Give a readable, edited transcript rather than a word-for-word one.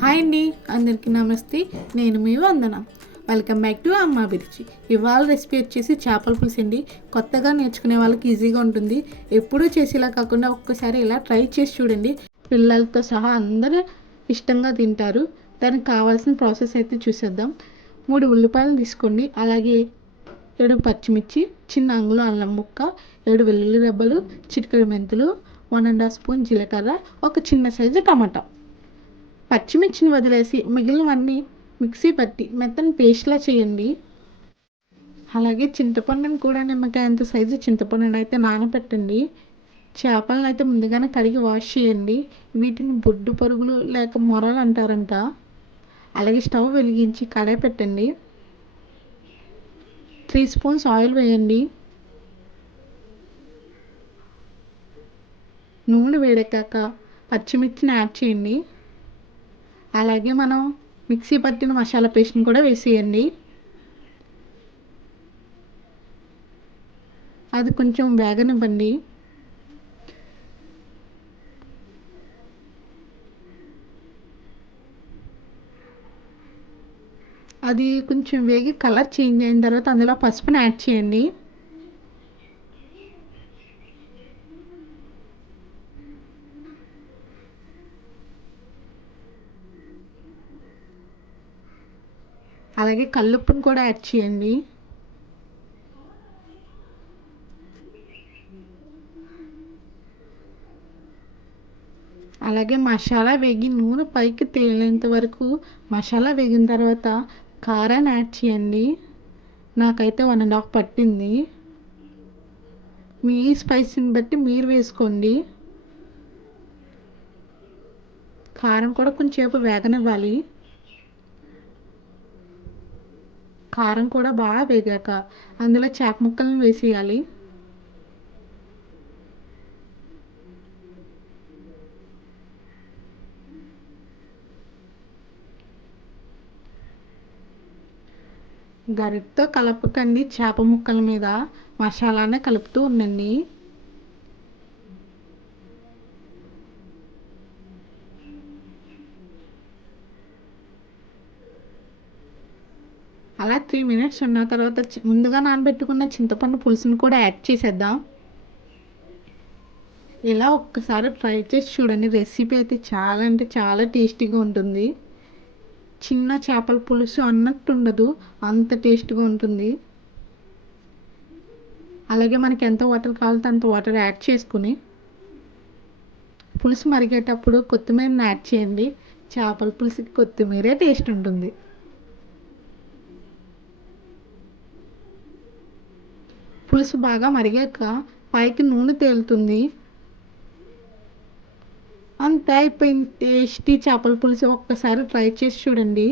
Hi అండి, అందరికీ నమస్తే. నేను మీ వందన. వెల్కమ్ బ్యాక్ టు అమ్మ అభిరుచి. ఇవాళ రెసిపీ వచ్చేసి చేపల పులుసు అండి. కొత్తగా నేర్చుకునే వాళ్ళకి ఈజీగా ఉంటుంది. ఎప్పుడూ చేసేలా కాకుండా ఒక్కసారి ఇలా ట్రై చేసి చూడండి. పిల్లలతో సహా అందరూ ఇష్టంగా తింటారు. దానికి కావాల్సిన ప్రాసెస్ అయితే చూసేద్దాం. 3 ఉల్లిపాయలు తీసుకోండి. అలాగే 7 పచ్చిమిర్చి, చిన్న అంగుళం అల్లం ముక్క, 7 వెల్లుల్లి రెబ్బలు, చిటికెడు మెంతులు, 1½ స్పూన్ జీలకర్ర, ఒక చిన్న సైజు టమాటా. పచ్చిమిర్చిని వదిలేసి మిగిలినవన్నీ మిక్సీ పట్టి మెత్తని పేస్ట్లా చేయండి. అలాగే చింతపండుని కూడా నిమ్మకాయ అంత సైజు చింతపండుని అయితే నానబెట్టండి. చేపలను అయితే ముందుగానే కడిగి వాష్ చేయండి. వీటిని బొడ్డు పరుగులు లేక మొరలు అంటారంట. అలాగే స్టవ్ వెలిగించి కడాయి పెట్టండి. 3 స్పూన్స్ ఆయిల్ వేయండి. నూనె వేడెక్కాక పచ్చిమిర్చిని యాడ్ చేయండి. అలాగే మనం మిక్సీ పట్టిన మసాలా పేస్ట్ని కూడా వేసేయండి. అది కొంచెం వేగనివ్వండి. అది కొంచెం వేగి కలర్ చేంజ్ అయిన తర్వాత అందులో పసుపుని యాడ్ చేయండి. అలాగే కల్లుప్పుని కూడా యాడ్ చేయండి. అలాగే మసాలా వేగి నూనె పైకి తేలేంత వరకు మసాలా వేగిన తర్వాత కారాన్ని యాడ్ చేయండి. నాకైతే 1½ పట్టింది. మీ స్పైసీని బట్టి మీరు వేసుకోండి. కారం కూడా కొంచెంసేపు వేగనివ్వాలి. కారం కూడా బాగా వేగాక అందులో చేప ముక్కలను వేసేయాలి. గరిటతో కలపకండి, చేప ముక్కల మీద మసాలానే కలుపుతూ ఉండండి. అలా 3 మినిట్స్ ఉన్న తర్వాత ముందుగా నానబెట్టుకున్న చింతపండు పులుసుని కూడా యాడ్ చేసేద్దాం. ఇలా ఒక్కసారి ట్రై చేసి చూడండి. రెసిపీ అయితే చాలా అంటే చాలా టేస్టీగా ఉంటుంది. చిన్న చేపల పులుసు అన్నట్టు ఉండదు, అంత టేస్ట్గా ఉంటుంది. అలాగే మనకి ఎంత వాటర్ కావాలంటే అంత వాటర్ యాడ్ చేసుకుని పులుసు మరిగేటప్పుడు కొత్తిమీరని యాడ్ చేయండి. చేపల పులుసుకి కొత్తిమీరే టేస్ట్ ఉంటుంది. పులుసు బాగా మరిగాక పైకి నూనె తేలుతుంది. అంతే అయిపోయింది. టేస్టీ చేపల పులుసు. ఒక్కసారి ట్రై చేసి చూడండి.